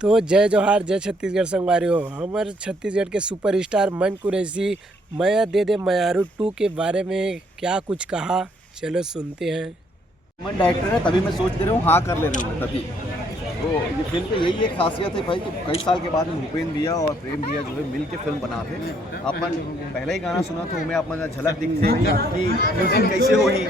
तो जय जोहार जय छत्तीसगढ़ संगवारियों। हमारे छत्तीसगढ़ के सुपरस्टार मन कुरैशी मया दे दे मयारू 2 के बारे में क्या कुछ कहा, चलो सुनते हैं। मैं डायरेक्टर है तभी मैं सोच दे रहा हूँ, हाँ कर ले रहा हूँ तभी। तो ये फिल्म की यही एक खासियत है भाई कि कई साल के बाद में भूपेंद्र भैया और प्रेम भैया जो है मिल के फिल्म बनाते हैं। अपन पहला ही गाना सुना तो हमें अपन झलक दिखते कि फिल्म कैसे हुई,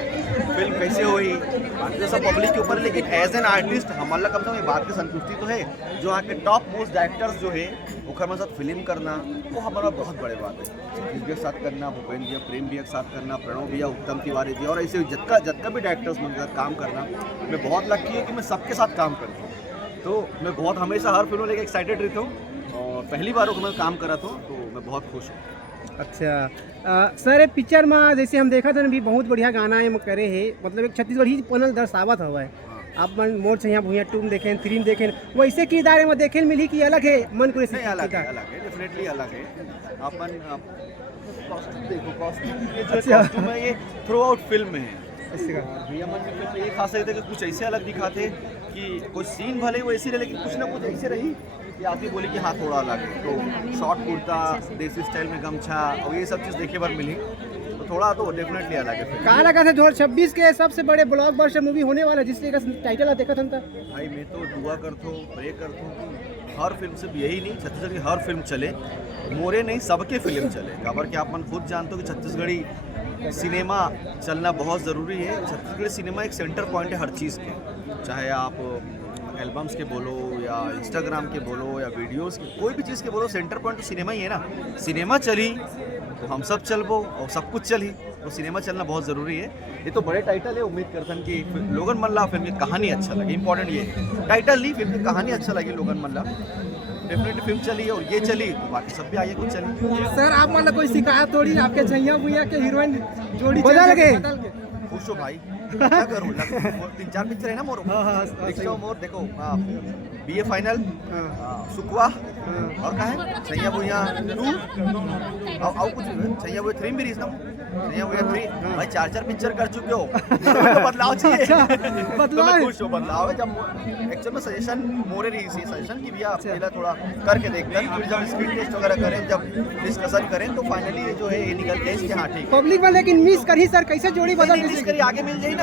फिल्म कैसे हुई, बाकी तो सब पब्लिक के ऊपर है। लेकिन एज एन आर्टिस्ट हमारा कम से कम ये बात की संतुष्टि तो है जो यहाँ के टॉप मोस्ट डायरेक्टर्स जो है वो मेरे साथ फिल्म करना वो हमारा बहुत बड़े बात है। सतीश के साथ करना, भूपेंद्र भैया प्रेम भैया के साथ करना, प्रणव भैया, उत्तम तिवारी जी और ऐसे जत्का भी डायरेक्टर्स मेरे साथ काम करना, मैं बहुत लकी है कि मैं सबके साथ काम करता हूँ। तो मैं बहुत हमेशा हर फिल्म लेके एक्साइटेड रहता हूँ और पहली बार मैं काम करा था तो मैं बहुत खुश हूँ। अच्छा सर, पिक्चर में जैसे हम देखा था भी बहुत बढ़िया गाना है करे है, मतलब एक छत्तीसगढ़ी पनल दर्शावत हवा है। आप मन मोर छैया भुइया टूम देखें, थ्रीम देखें, वैसे किरदार में देखे मिली कि अलग है मन कुरैशी? अलग है, डेफिनेटली अलग है। अपन कॉस्ट्यूम देखो, कॉस्ट्यूम ये जो अच्छा। कॉस्ट्यूम है ये थ्रू आउट फिल्म में है। भैया मन की फिल्म में ये खासियत है कि कुछ ऐसे अलग दिखाते कि कुछ सीन भले वो ऐसी रहे लेकिन कुछ ना कुछ ऐसे रही कि आप ही बोले कि हाँ थोड़ा अलग है। तो शॉर्ट कुर्ता, देसी स्टाइल में गमछा और ये सब चीज़ देखे बार मिली तो थोड़ा तो डेफिनेटली अलग है फिल्म। कहा लगा था 2026 के सबसे बड़े ब्लॉकबस्टर मूवी होने वाला जिसके टाइटल देखा था। भाई मैं तो दुआ करता हूँ, प्रे करता हूँ कि हर फिल्म सिर्फ यही नहीं, छत्तीसगढ़ की हर फिल्म चले, मोरे नहीं सबके फिल्म चले। खबर कि आप मन खुद जानते हो कि छत्तीसगढ़ी सिनेमा चलना बहुत ज़रूरी है। छत्तीसगढ़ी सिनेमा एक सेंटर पॉइंट है हर चीज़ के, चाहे आप एल्बम्स के बोलो या इंस्टाग्राम के बोलो या वीडियोस के, कोई भी चीज़ के बोलो, सेंटर पॉइंट तो सिनेमा ही है ना। सिनेमा चली तो हम सब चलबो और सब कुछ चली, तो सिनेमा चलना बहुत ज़रूरी है। ये तो बड़े टाइटल है, उम्मीद करता हूँ कि लोगन मल्ला फिल्म की कहानी अच्छा लगे। इंपॉर्टेंट ये है, टाइटल नहीं, फिल्म की कहानी अच्छा लगी लोगन मल्ला, डेफिनेटली फिल्म चली और ये चली तो बाकी सब भी आगे कुछ चली। सर आप मतलब कोई शिकायत थोड़ी आपके छैया भुइया के हीरोइन जोड़ी बदल गए? खुश हो भाई, क्या करूँ, 3-4 पिक्चर है ना मोर, देखो मोर, देखो BA फाइनल, सुकवा और का है छैया भुइया 2 और कुछ छैया भुइया 3 भी रीज ना, छैया भुइया 3 भाई 4 पिक्चर कर चुके हो तो बदलाव चाहिए। तो मैं खुश हूँ, बदलाव है। जब एक्चुअल में सजेशन मोरे रही सी सजेशन की भैया पहले थोड़ा करके देखते हैं, फिर जब स्क्रीन टेस्ट वगैरह करें, जब डिस्कशन करें तो फाइनली ये जो है ये निकल के इसके हाँ ठीक है। पब्लिक में लेकिन मिस करी सर, कैसे जोड़ी बदल मिस करी आगे मिल जाए ना।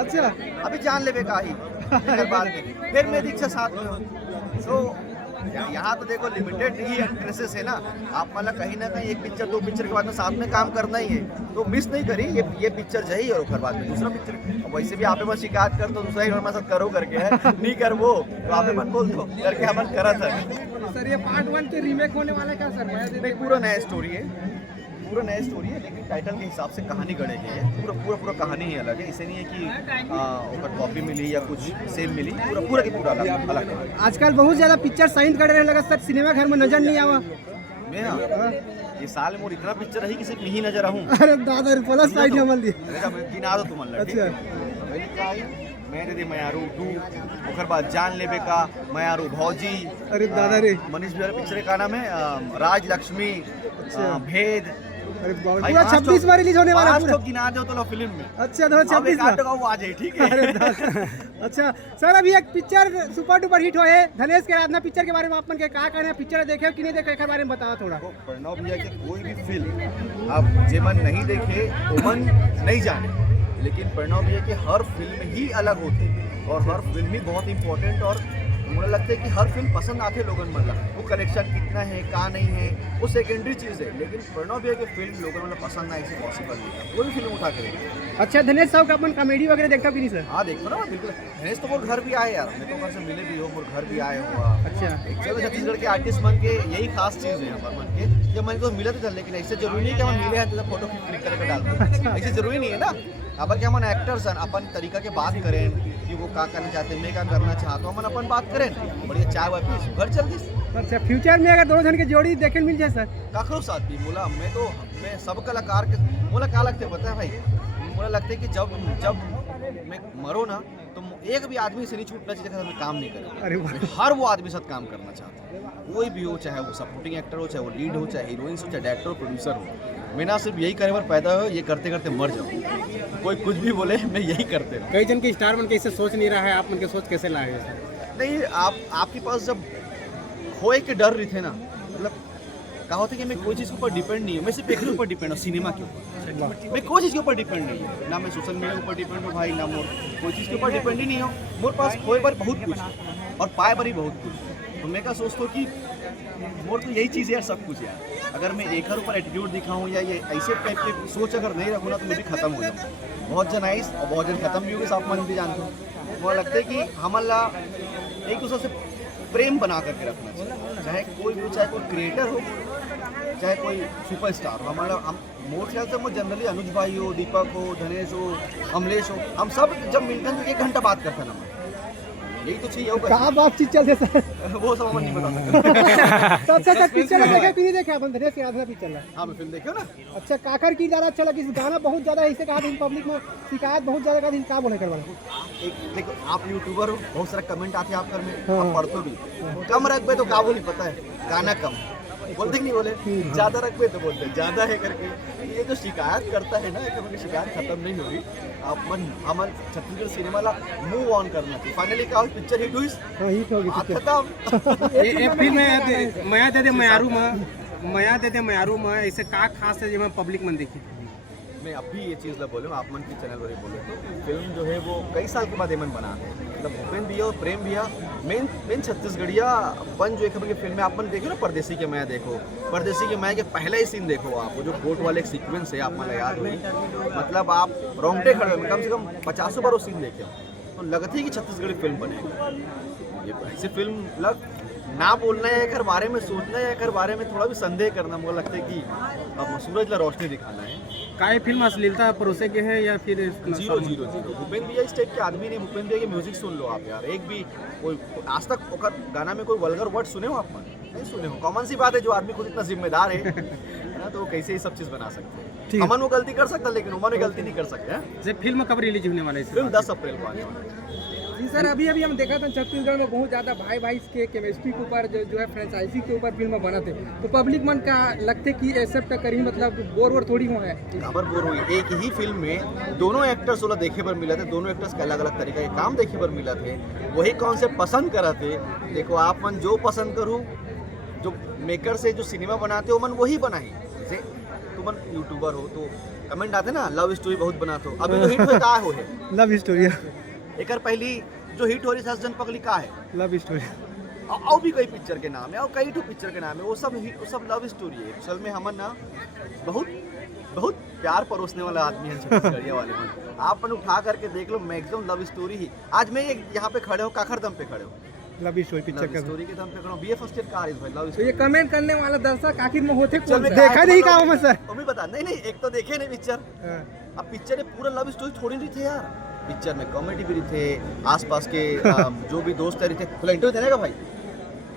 अच्छा, अभी जान लेवे का ही फिर बाद में फिर मैं दीक्षा साथ में हूँ। सो यहाँ तो देखो लिमिटेड ही एंट्रेंसेस है ना, आप मतलब कहीं ना कहीं एक पिक्चर 2 पिक्चर के बाद में साथ में काम करना ही है, तो मिस नहीं करी ये पिक्चर चाहिए और फिर बाद में दूसरा पिक्चर। वैसे भी आप बस शिकायत कर तो दूसरा ही मेरे साथ करो करके है नहीं कर वो तो आप मत बोल दो करके हम करा था। सर ये पार्ट 1 के रीमेक होने वाला क्या सर? नहीं, पूरा नया स्टोरी है, पूरा नया स्टोरी है, लेकिन टाइटल के हिसाब से कहानी गढ़े गई है। पूरा कहानी ही अलग है, इसे नहीं है कि कॉपी मिली या कुछ सेम मिली, पूरा की पूरा अलग है। आजकल बहुत ज्यादा पिक्चर साइन कर रहे लगा सर, सिनेमा घर में नजर नहीं आवा। मैं ना ये साल मोर इतना पिक्चर है कि सिर्फ नहीं नजर आऊँ। अरे दादा प्लस साइड में मल गिना दो तुम। अच्छा, मैं दे मयारू 2 ओकर बाद जान लेबे का मयारू भौजी। अरे दादा रे, मनीष भैया पिक्चर का नाम है राज लक्ष्मी, भेद। अरे पूरा 26 में रिलीज होने वाला है पूरा। गिना दो तो लो फिल्म में। अच्छा 2026 में वो आ जाए, ठीक है। अच्छा सर, अभी एक पिक्चर सुपर डुपर हिट हुए धनेश के आराधना पिक्चर के बारे में आप मन के क्या कहना है? पिक्चर देखे कि नहीं देखे, के बारे में बताओ थोड़ा। प्रणव भैया की कोई भी फिल्म आप जे मन नहीं देखे तो मन नहीं जाने, लेकिन प्रणव भैया की हर फिल्म ही अलग होती है और हर फिल्म ही बहुत इंपॉर्टेंट, और मुझे लगता है कि हर फिल्म पसंद आते लोगन मतलब वो कलेक्शन कितना है का नहीं है वो सेकेंडरी चीज़ है, लेकिन प्रणव भैया की फिल्म लोगन मतलब पसंद आए से पॉसिबल नहीं है, कोई भी फिल्म उठा करेंगे। अच्छा धनेश साहब का अपन कॉमेडी वगैरह देखा कि नहीं सर? हाँ देखो ना, बिल्कुल। धनेश तो मोर घर भी आए यार, मैं तो घर से मिले भी हो, मोर घर भी आए हुआ। अच्छा, चलो छत्तीसगढ़ के आर्टिस्ट मन के यही खास चीज़ है यहाँ पर मन के, जब मन को मिले तो चल, लेकिन ऐसे जरूरी नहीं कि हम मिले हैं तो फोटो क्लिक करके डाल दो, ऐसे जरूरी नहीं है ना। अब कि हम एक्टर्स हैं, अपन तरीका के बात करें कि वो क्या करना चाहते हैं, मैं क्या करना चाहता हूँ, हम अपन बात करें बढ़िया चाय वाय पी घर चल दी। अच्छा, फ्यूचर में अगर दोनों जन की जोड़ी देखे मिल जाए सर? काकरो साथ भी मोला, मैं सब कलाकार के मोला क्या लगता है पता है भाई, मोला लगता है कि जब मैं मरो ना तो एक भी आदमी से नहीं छूटना चाहिए कि काम नहीं करे। अरे हर वो आदमी साथ काम करना चाहता है, कोई भी हो, चाहे वो सपोर्टिंग एक्टर हो, चाहे वो लीड हो, चाहे हीरोइंस हो, चाहे डायरेक्टर हो, प्रोड्यूसर हो। मैं ना सिर्फ यही करने पर पैदा हो, ये करते करते मर जाऊँ, कोई कुछ भी बोले मैं यही करते रहूँ। कई जन के स्टार बन के इससे सोच नहीं रहा है, आप मन के सोच कैसे लाए? नहीं, आपके पास जब खोए के डर रही थे ना, मतलब कहा होता कि मैं कोई चीज़ के ऊपर डिपेंड नहीं हूँ, मैं सिर्फ एक के ऊपर डिपेंड हूँ, सिनेमा के ऊपर। मैं कोई चीज़ के ऊपर डिपेंड नहीं हूँ, ना मैं सोशल मीडिया के ऊपर डिपेंड हूँ भाई, ना मोर कोई चीज़ के ऊपर डिपेंड ही नहीं हूँ। मोर पास खोए पर बहुत कुछ है और पाए पर ही बहुत कुछ। तो मैं क्या सोचता हूँ कि मोर तो यही चीज़ है यार, सब कुछ यार। अगर मैं एक ऊपर एटीट्यूड दिखाऊँ या ये ऐसे टाइप की सोच अगर नहीं रखूँ ना तो मैं भी खत्म हो जाऊँ। बहुत जन आइस और बहुत जन खत्म भी हो गए, साफ मन भी जानते हो। मुझे लगता है कि हमारा एक दूसरे से प्रेम बना करके रखना चाहिए, चाहे कोई भी, चाहे कोई क्रिएटर हो, चाहे कोई सुपरस्टार हो। हमारा हम मोर ख्याल से मैं जनरली अनुज भाई हो, दीपक हो, धनेश हो, अमलेश हो, हम सब जब मिलते हैं तो 1 घंटा बात करते हैं ना, यही तो चाहिए होगा। कहाँ बातचीत चलते सर? वो सब हम नहीं बता सकते। तो अच्छा पिक्चर देखे कि नहीं देखे अपन? धनेश के आधा पिक्चर है। हाँ मैं फिल्म देखियो ना। अच्छा काकर की ज़्यादा अच्छा लगी? गाना बहुत ज़्यादा ऐसे कहा था पब्लिक में शिकायत बहुत ज़्यादा का क्या बोले करवाना? एक देखो, आप यूट्यूबर हो, बहुत सारा कमेंट आते हैं आप घर में, हाँ। आप पढ़ते भी। कम रकबे तो का बोली पता है, गाना कम बोलते कि नहीं बोले, ज़्यादा रकबे तो बोलते हैं ज़्यादा है करके। ये जो शिकायत करता है ना, कि शिकायत खत्म नहीं हुई। आप मन हमारे छत्तीसगढ़ सिनेमा ला मूव ऑन करना चाहिए। फाइनली क्या पिक्चर हिट हुई, हाँ हिट होगी बात पिक्चर। खत्म। ये फिल्म है मया दे दे मयारू में ऐसे का खास है जो पब्लिक मन देखी? मैं अभी ये चीज़ ला बोलूँ, आप मन की चैनल पर बोले तो फिल्म जो है वो कई साल के बाद एमन बना है। मतलब भूपेन भैया और प्रेम भैया मेन छत्तीसगढ़िया पन जो एक अपनी फिल्म में आप मन देखो ना, परदेसी के मैं देखो, परदेसी के मैं के पहला ही सीन देखो आप, वो जो कोर्ट वाले एक सीक्वेंस है आप मन याद हुई, मतलब आप रोंगटे खड़े हो, कम से कम 50 बार वो सीन देखे तो लगती है कि छत्तीसगढ़ी फिल्म बनेगी। ये ऐसी फिल्म लग ना बोलना है एक बारे में, सोचना है एक बारे में, थोड़ा भी संदेह करना, मुझे लगता है कि अब सूरज ला रोशनी दिखाना है। का ये फिल्म अश्लीलता परोसे के है या फिर जीरो जीरो जीरो। भूपेन भैया इस टाइप के आदमी नहीं। भूपेन भैया की म्यूजिक सुन लो आप यार, एक भी कोई आज तक ओकर गाना में कोई वल्गर वर्ड सुने हो आप मन? नहीं सुने हो। कॉमन सी बात है, जो आदमी खुद इतना जिम्मेदार है ना, तो वो कैसे ही सब चीज़ बना सकते हैं। अमन वो गलती कर सकता लेकिन उमन गलती नहीं कर सकते हैं। ये फिल्म कब रिलीज होने वाला है? फिल्म 10 अप्रैल को आने वाला है। जी सर, अभी हम देखा था छत्तीसगढ़ में बहुत ज़्यादा भाई भाई के केमिस्ट्री के ऊपर जो है फ्रेंचाइजी के ऊपर फिल्म बना थे, तो पब्लिक मन का लगते कि एक्सेप्ट करी, मतलब बोर थोड़ी हुआ है। खबर बोर हुई। एक ही फिल्म में दोनों एक्टर्स वाला देखे पर मिला थे, दोनों एक्टर्स के अलग अलग तरीके के काम देखे पर मिला थे, वही कॉन्सेप्ट पसंद करा थे। देखो आप मन जो पसंद करूँ, जो मेकर से जो सिनेमा बनाते हो मन वही बनाए। जैसे तुम मन यूट्यूबर हो तो कमेंट आते ना, लव स्टोरी बहुत बनाते हो, अभी जो हिट हुए का हो है लव स्टोरी। एक पहली जो हिट हो रही है जन पगली का है, लव स्टोरी। और भी कई पिक्चर के नाम है और कई पिक्चर के नाम है, वो सब लव स्टोरी है। असल में हमन ना बहुत प्यार परोसने वाला आदमी है छत्तीसगढ़िया वाले में। आप मन उठा करके देख लो, मैक्सिमम लव स्टोरी ही। आज मैं यहाँ पे खड़े हो, काखर दम पे खड़े हो, लव स्टोरी पिक्चर लव का स्टोरी के दम पे खड़े हो। बीए फर्स्ट ईयर का आरिस भाई लव तो ये कमेंट करने वाला दर्शक आखिर में होते कौन? स्टोरी देखा नहीं काम में सर। तुम्हें बता नहीं एक तो देखे नहीं पिक्चर। अब पिक्चर में पूरा लव स्टोरी थोड़ी नहीं थे यार, पिक्चर में कॉमेडी भी थे, आसपास के जो भी दोस्त थे। खुला इंटरव्यू देने का भाई,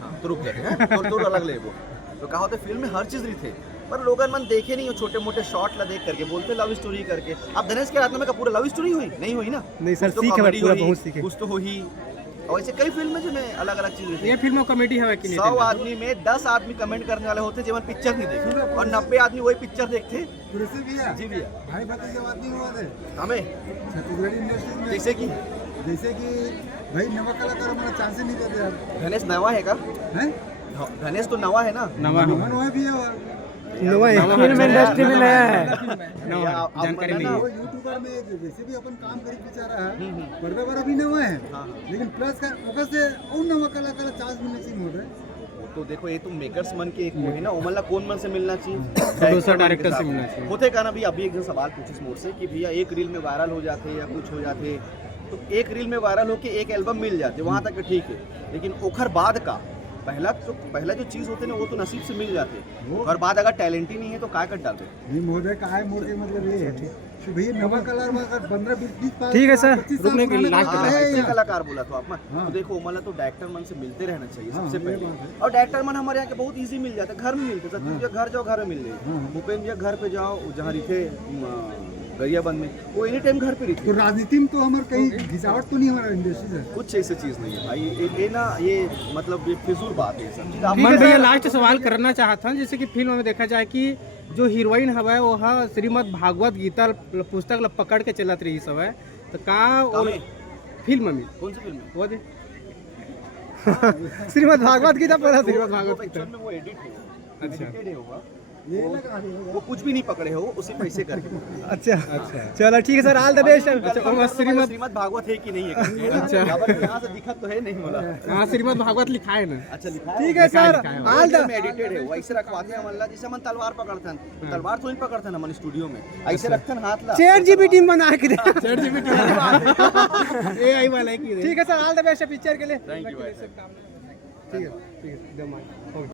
हाँ तो रुक जाए तो अलग ले वो तो कहा होता फिल्म में हर चीज़ रही थे, पर लोगन मन देखे नहीं हो, छोटे मोटे शॉर्ट ला देख करके बोलते लव स्टोरी करके। अब धनेश के रात में का पूरा लव स्टोरी हुई नहीं हुई ना? नहीं सर, कुछ तो सीख है comedy पूरा, हुई, बहुत सीखे। कुछ तो हुई। और ऐसे कई फिल्म में जो में अलग अलग चीज़ ये फिल्म कॉमेडी है कि नहीं? 100 आदमी में 10 आदमी कमेंट करने वाले होते जीवन पिक्चर नहीं देखे, और 90 आदमी वही पिक्चर देखते। जी भैया भाई बताइए बात नहीं हुआ थे हमें छत्तीसगढ़ी इंडस्ट्री में, जैसे कि भाई नवा कलाकार हमारा चांस ही नहीं देते यार। धनेश नवा है का? हैं धनेश तो नवा है ना? नवा नवा नवा भी है और फिल्म इंडस्ट्री में नया है। जानकारी नहीं वो है। यूट्यूबर में जैसे भी अपन काम करी बेचारा है पर्दा पर अभी नवा है, लेकिन प्लस का ओकर से और नवा कलाकार चांस मिलने चाहिए मोड़ है। तो देखो ये तो मेकर्स मन के एक वो है ना, ओमला कौन मन से मिलना चाहिए? दूसरा डायरेक्टर से मिलना चाहिए। होते का ना भी। अभी एक दिन सवाल पूछिस मोर से कि भैया एक रील में वायरल हो जाते या कुछ हो जाते, तो एक रील में वायरल होके एक एल्बम मिल जाते, वहाँ तक ठीक है, लेकिन ओखर बाद का पहला जो चीज़ होते ना वो तो नसीब से मिल जाते, और बाद अगर टैलेंट ही नहीं है तो काय कर डालते। नहीं महोदय का है, मोड़ के मतलब ये है कि भैया नवा कलर में अगर 15-20 ठीक है सर, 25 रुकने के लिए पुराना लास्ट कलाकार है ऐसे यहाँ। कलाकार बोला तो आप हाँ। तो देखो ओमला तो डायरेक्टर मन से मिलते रहना चाहिए हाँ, सबसे ये पहले। बात है। और डायरेक्टर मन हमारे यहाँ के बहुत इजी मिल जाते, घर में मिलते। सचिन घर जाओ घर में मिल जाए, हाँ। भूपेन भैया घर पे जाओ, जहाँ रिथे गरियाबंद में, वो एनी टाइम घर पे तो रहती। राजनीति में तो हमारे कहीं घिसावट तो नहीं हमारा इंडस्ट्री से। कुछ ऐसी चीज़ नहीं है भाई, ये ना ये मतलब ये फिजूल बात है सब चीज़। आप मन भैया लास्ट सवाल करना चाहता हूँ, जैसे कि फिल्म में देखा जाए कि जो हीरोइन हवा वो श्रीमद् भागवत गीता पुस्तक ला पकड़ के चलत रही सब है, तो का काम है। फिल्म में कौन सी फिल्म है? वो दे श्रीमद् भागवत गीता पढ़ा श्रीमद् भागवत गीता। एक्चुअल में वो एडिट है, अच्छा एडिटेड है होगा, वो कुछ भी नहीं पकड़े हो, उसी पैसे करके। अच्छा चलो ठीक है सर, ऑल द बेस्ट। और श्रीमद् श्रीमद् भागवत है कि नहीं है करके। अच्छा। यहाँ से दिखा तो है नहीं बोला। हाँ श्रीमद् भागवत लिखा है ना। अच्छा लिखा है। ठीक है सर, ऑल द एडिटेड है, वो ऐसे रखवाते हैं मतलब जैसे हम तलवार पकड़ते हैं, तलवार तो नहीं पकड़ते हैं हम स्टूडियो में, ऐसे रखते हैं हाथ ला। चैट जीपीटी में बना के दे। चैट जीपीटी AI वाला है कि ठीक है sir, all the best picture के लिए। थैंक यू भाई। ठीक है, ठीक है।